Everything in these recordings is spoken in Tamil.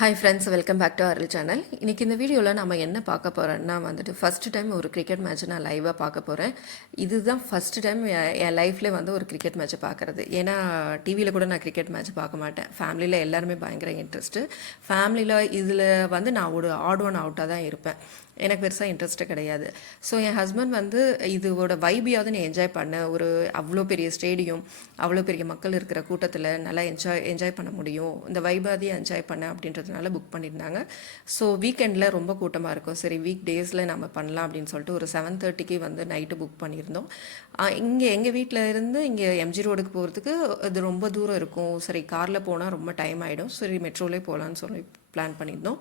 Hi friends, welcome back to Arul channel. இன்றைக்கி இந்த வீடியோவில் நம்ம என்ன பார்க்க போகிறோன்னா ஃபஸ்ட்டு டைம் ஒரு கிரிக்கெட் மேட்ச்சை நான் லைவாக பார்க்க போகிறேன். இதுதான் ஃபஸ்ட்டு டைம் என் லைஃப்லேயே ஒரு கிரிக்கெட் மேட்ச்சை பார்க்குறது. ஏன்னா டிவியில் கூட நான் கிரிக்கெட் மேட்ச் பார்க்க மாட்டேன். ஃபேமிலியில் எல்லாருமே பயங்கர இன்ட்ரெஸ்ட்டு. ஃபேமிலியில் இதில் நான் ஒரு ஆட் ஒன் அவுட்டாக தான் இருப்பேன். எனக்கு பெருசாக இன்ட்ரெஸ்ட்டு கிடையாது. ஸோ என் ஹஸ்பண்ட் இதோட வைபியாவது நீ என்ஜாய் பண்ண, ஒரு அவ்வளோ பெரிய ஸ்டேடியம், அவ்வளோ பெரிய மக்கள் இருக்கிற கூட்டத்தில் நல்லா என்ஜாய் பண்ண முடியும், இந்த வைபாதையும் என்ஜாய் பண்ண அப்படின்றதுனால புக் பண்ணியிருந்தாங்க. ஸோ வீக்கெண்டில் ரொம்ப கூட்டமாக இருக்கும், சரி வீக் டேஸில் நம்ம பண்ணலாம் அப்படின்னு சொல்லிட்டு ஒரு 7:30க்கு நைட்டு புக் பண்ணியிருந்தோம். இங்கே எங்கள் வீட்டில் இருந்து இங்கே எம்ஜி ரோடுக்கு போகிறதுக்கு அது ரொம்ப தூரம் இருக்கும். சரி காரில் போனால் ரொம்ப டைம் ஆகிடும், சரி மெட்ரோலே போகலான்னு சொல்லி பிளான் பண்ணியிருந்தோம்.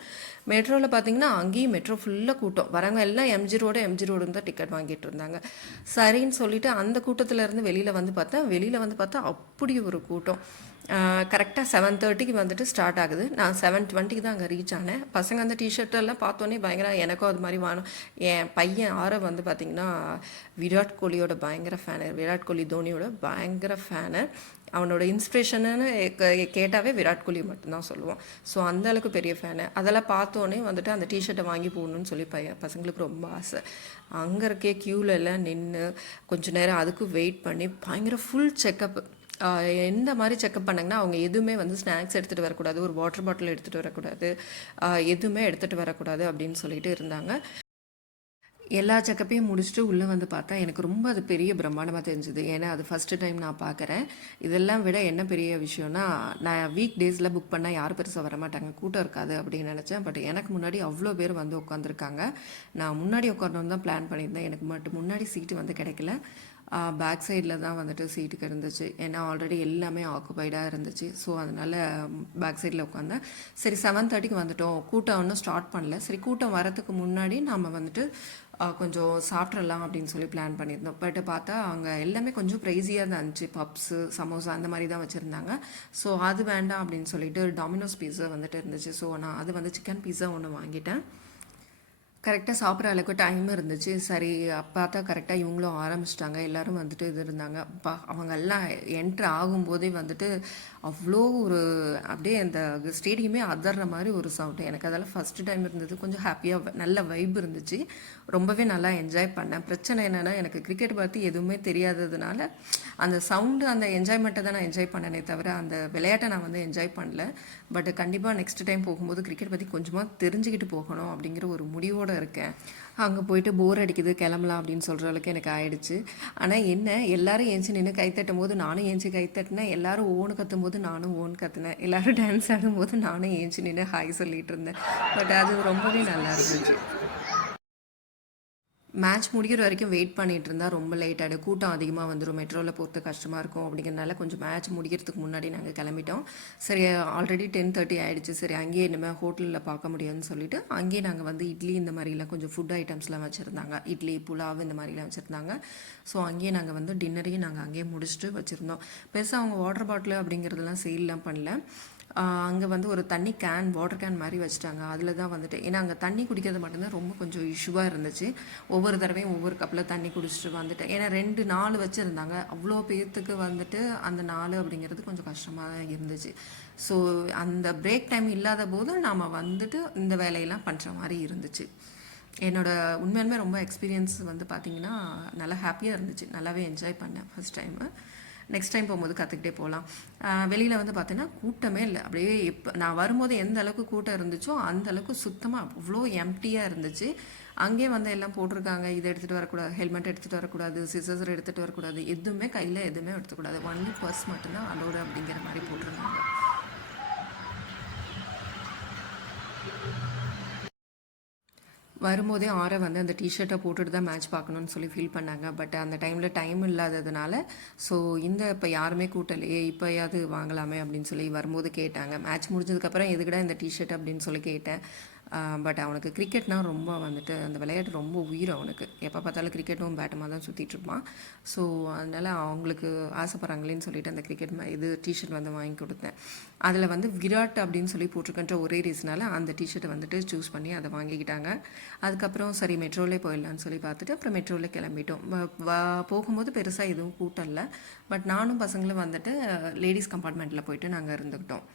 மெட்ரோவில் பார்த்தீங்கன்னா அங்கேயும் மெட்ரோ ஃபுல்லாக கூட்டம், வரவங்க எல்லாம் எம்ஜி ரோடுன்னு தான் டிக்கெட் வாங்கிட்டு இருந்தாங்க. சரின்னு சொல்லிட்டு அந்த கூட்டத்திலேருந்து வெளியில் வந்து பார்த்தா அப்படி ஒரு கூட்டம். கரெக்டாக 7:30க்கு ஸ்டார்ட் ஆகுது. நான் 7:20க்கு தான் அங்கே ரீச் ஆனேன். பசங்க அந்த டிஷர்ட்டெல்லாம் பார்த்தோன்னே பயங்கர எனக்கும் அது மாதிரி வேணும். என் பையன் ஆரவ் பார்த்திங்கன்னா விராட் கோலியோட பயங்கர ஃபேனு, விராட் கோலி தோனியோட பயங்கர ஃபேனு. அவனோட இன்ஸ்பிரேஷன்னு கேட்டாவே விராட் கோலி மட்டும்தான் சொல்லுவான். ஸோ அந்தளவுக்கு பெரிய ஃபேனு. அதெல்லாம் பார்த்தோன்னே அந்த டிஷர்ட்டை வாங்கி போடணுன்னு சொல்லி பசங்களுக்கு ரொம்ப ஆசை. அங்கே இருக்கே க்யூவில் எல்லாம் நின்று கொஞ்சம் நேரம் அதுக்கு வெயிட் பண்ணி பயங்கர ஃபுல் செக்கப். எந்த மாதிரி செக்கப் பண்ணாங்கன்னா அவங்க எதுவுமே ஸ்நாக்ஸ் எடுத்துகிட்டு வரக்கூடாது, ஒரு வாட்டர் பாட்டில் எடுத்துகிட்டு வரக்கூடாது, எதுவுமே எடுத்துகிட்டு வரக்கூடாது அப்படின்னு சொல்லிட்டு இருந்தாங்க. எல்லா செக்கப்பையும் முடிச்சுட்டு உள்ளே பார்த்தா எனக்கு ரொம்ப அது பெரிய பிரம்மாண்டமாக தெரிஞ்சுது. ஏன்னா அது ஃபஸ்ட்டு டைம் நான் பார்க்குறேன். இதெல்லாம் விட என்ன பெரிய விஷயம்னா, நான் வீக் டேஸில் புக் பண்ணால் யாரும் பெருசாக வரமாட்டாங்க, கூட்டம் இருக்காது அப்படின்னு நினச்சேன். பட் எனக்கு முன்னாடி அவ்வளோ பேர் உட்காந்துருக்காங்க. நான் முன்னாடி உட்காரணுன்னு தான் பிளான் பண்ணியிருந்தேன். எனக்கு மட்டும் முன்னாடி சீட்டு கிடைக்கல. பேக் சைடில் தான் சீட்டுக்கு இருந்துச்சு. ஏன்னா ஆல்ரெடி எல்லாமே ஆக்குபைடாக இருந்துச்சு. ஸோ அதனால் பேக் சைடில் உட்காந்தேன். சரி 7:30க்கு வந்துட்டோம், கூட்டம் ஒன்றும் ஸ்டார்ட் பண்ணல. சரி கூட்டம் வரத்துக்கு முன்னாடி நம்ம கொஞ்சம் சாப்பிட்றலாம் அப்படின்னு சொல்லி பிளான் பண்ணியிருந்தோம். பட் பார்த்தா அங்கே எல்லாமே கொஞ்சம் ப்ரைஸியாக தான் இருந்துச்சு. பப்ஸு, சமோசா அந்த மாதிரி தான் வச்சுருந்தாங்க. ஸோ அது வேண்டாம் அப்படின்னு சொல்லிட்டு டாமினோஸ் பீஸா இருந்துச்சு. ஸோ நான் அது சிக்கன் பீஸா ஒன்று வாங்கிட்டேன். கரெக்டாக சாப்பிட்ற அளவுக்கு டைம் இருந்துச்சு. சரி பார்த்தா கரெக்டாக இவங்களும் ஆரம்பிச்சிட்டாங்க. எல்லோரும் இது இருந்தாங்க. அவங்க எல்லாம் என்ட்ரு ஆகும்போதே அவ்வளோ ஒரு அப்படியே அந்த ஸ்டேடியமே அதர்ற மாதிரி ஒரு சவுண்டு. எனக்கு அதெல்லாம் ஃபஸ்ட்டு டைம் இருந்தது. கொஞ்சம் ஹாப்பியாக நல்ல வைப் இருந்துச்சு. ரொம்பவே நல்லா என்ஜாய் பண்ணேன். பிரச்சனை என்னென்னா, எனக்கு கிரிக்கெட் பற்றி எதுவுமே தெரியாததுனால அந்த சவுண்டு, அந்த என்ஜாய்மெண்ட்டை தான் நான் என்ஜாய் பண்ணனே தவிர அந்த விளையாட்டை நான் என்ஜாய் பண்ணல. பட் கண்டிப்பாக நெக்ஸ்ட் டைம் போகும்போது கிரிக்கெட் பற்றி கொஞ்சமாக தெரிஞ்சுக்கிட்டு போகணும் அப்படிங்கிற ஒரு முடிவோடு இருக்கேன். அங்கே போயிட்டு போர் அடிக்குது, கிளம்பலாம் அப்படின்னு சொல்கிற அளவுக்கு எனக்கு ஆயிடுச்சு. ஆனால் என்ன, எல்லாரும் ஏஞ்சி நின்று கைத்தட்டும் போது நானும் ஏஞ்சி கைத்தட்டினேன். எல்லாரும் ஓன் கத்தும் போது நானும் ஓன் கத்துனேன். எல்லாரும் டான்ஸ் ஆடும்போது நானும் ஏஞ்சி நின்று ஹாய் சொல்லிட்டு இருந்தேன். பட் அது ரொம்பவே நல்லா இருந்துச்சு. மேட்ச் முடிகிற வரைக்கும் வெயிட் பண்ணிகிட்டு இருந்தால் ரொம்ப லேட் ஆகிடும், கூட்டம் அதிகமாக வந்துடும், மெட்ரோவில் போகிறது கஷ்டமாக இருக்கும் அப்படிங்கிறனால கொஞ்சம் மேட்ச் முடிகிறதுக்கு முன்னாடி நாங்கள் கிளம்பிட்டோம். சரி ஆல்ரெடி 10:30 ஆகிடுச்சு. சரி அங்கேயே இனிமேல் ஹோட்டலில் பார்க்க முடியாதுன்னு சொல்லிட்டு அங்கேயே நாங்கள் இட்லி இந்த மாதிரிலாம் கொஞ்சம் ஃபுட் ஐட்டம்ஸ்லாம் வச்சுருந்தாங்க. இட்லி, புலாவ் இந்த மாதிரிலாம் வச்சுருந்தாங்க. ஸோ அங்கேயே நாங்கள் டின்னரையும் நாங்கள் அங்கேயே முடிச்சுட்டு வச்சுருந்தோம். பெருசாக அவங்க வாட்டர் பாட்டில் அப்படிங்கிறதெல்லாம் சேல்லாம் பண்ணல. அங்கே ஒரு தண்ணி கேன், வாட்டர் கேன் மாதிரி வச்சுட்டாங்க. அதில் தான் ஏன்னா அங்கே தண்ணி குடிக்கிறது மட்டும்தான் ரொம்ப கொஞ்சம் இஷ்யூவாக இருந்துச்சு. ஒவ்வொரு தடவையும் ஒவ்வொரு கப்பில் தண்ணி குடிச்சிட்டு வந்துட்டேன். ஏன்னா 2-4 வச்சுருந்தாங்க. அவ்வளோ பேர்த்துக்கு அந்த 4 அப்படிங்கிறது கொஞ்சம் கஷ்டமாக தான் இருந்துச்சு. ஸோ அந்த பிரேக் டைம் இல்லாத போது நாம் இந்த வேலையெல்லாம் பண்ணுற மாதிரி இருந்துச்சு. என்னோடய உண்மையாலுமே ரொம்ப எக்ஸ்பீரியன்ஸ் பார்த்திங்கன்னா நல்லா ஹாப்பியாக இருந்துச்சு. நல்லாவே என்ஜாய் பண்ணேன் ஃபஸ்ட் டைமு. நெக்ஸ்ட் டைம் போகும்போது கற்றுக்கிட்டே போகலாம். வெளியில் பார்த்தீங்கன்னா கூட்டமே இல்லை. அப்படியே நான் வரும்போது எந்த அளவுக்கு கூட்டம் இருந்துச்சோ அந்த அளவுக்கு சுத்தமாக அவ்வளோ எம்டியாக இருந்துச்சு. அங்கேயே எல்லாம் போட்டிருக்காங்க, இதை எடுத்துகிட்டு வரக்கூடாது, ஹெல்மெட் எடுத்துகிட்டு வரக்கூடாது, சிசர் எடுத்துகிட்டு வரக்கூடாது, எதுவுமே கையில் எதுவுமே எடுத்துக்கூடாது, ஒன்லி பர்ஸ் மட்டும்தான் அலோடு அப்படிங்கிற மாதிரி போட்டிருந்தாங்க. வரும்போதே அந்த டிஷர்ட்டை போட்டுட்டு தான் மேட்ச் பார்க்கணுன்னு சொல்லி ஃபீல் பண்ணாங்க. பட் அந்த டைமில் டைம் இல்லாததுனால ஸோ இப்போ யாருமே கூட்டலையே, இப்போயாவது வாங்கலாமே அப்படின்னு சொல்லி வரும்போது கேட்டாங்க. மேட்ச் முடிஞ்சதுக்கப்புறம் எதுக்கடா இந்த டிஷர்ட் அப்படின்னு சொல்லி கேட்டேன். பட் அவனுக்கு கிரிக்கெட்னால் ரொம்ப அந்த விளையாட்டு ரொம்ப உயிர் அவனுக்கு. எப்போ பார்த்தாலும் கிரிக்கெட்டும் பேட்டுமாக தான் சுற்றிட்டுருப்பான். ஸோ அதனால் அவங்களுக்கு ஆசைப்பட்றாங்களேன்னு சொல்லிட்டு அந்த கிரிக்கெட் டிஷர்ட் வாங்கி கொடுத்தேன். அதில் விராட் அப்படின்னு சொல்லி போட்டிருக்கன்ற ஒரே ரீசனால் அந்த டிஷர்ட்டை சூஸ் பண்ணி அதை வாங்கிக்கிட்டாங்க. அதுக்கப்புறம் சரி மெட்ரோலே போயிடலான்னு சொல்லி பார்த்துட்டு அப்புறம் மெட்ரோவில் கிளம்பிட்டோம். போகும்போது பெருசாக எதுவும் கூட்டம் இல்லை. பட் நானும் பசங்களும் லேடிஸ் கம்பார்ட்மெண்ட்டில் போயிட்டு நாங்கள் இருந்துக்கிட்டோம்.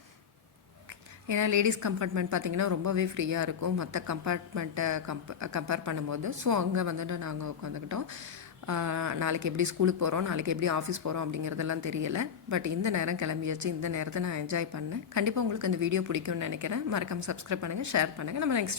ஏன்னா லேடிஸ் கம்பார்ட்மெண்ட் பார்த்திங்கன்னா ரொம்பவே ஃப்ரீயாக இருக்கும் மற்ற கம்பார்ட்மெண்ட்டை கம்பேர் பண்ணும்போது. ஸோ அங்கே வந்துட்டு நாங்கள் உட்காந்துக்கிட்டோம். நாளைக்கு எப்படி ஸ்கூலுக்கு போகிறோம், நாளைக்கு எப்படி ஆஃபீஸ் போகிறோம் அப்படிங்கிறதெல்லாம் தெரியலை. பட் இந்த நேரம் கிளம்பியாச்சு. இந்த நேரத்தை நான் என்ஜாய் பண்ணேன். கண்டிப்பாக உங்களுக்கு இந்த வீடியோ பிடிக்கும்னு நினைக்கிறேன். மறக்காமல் சப்ஸ்கிரைப் பண்ணுங்கள், ஷேர் பண்ணுங்கள். நம்ம நெக்ஸ்ட்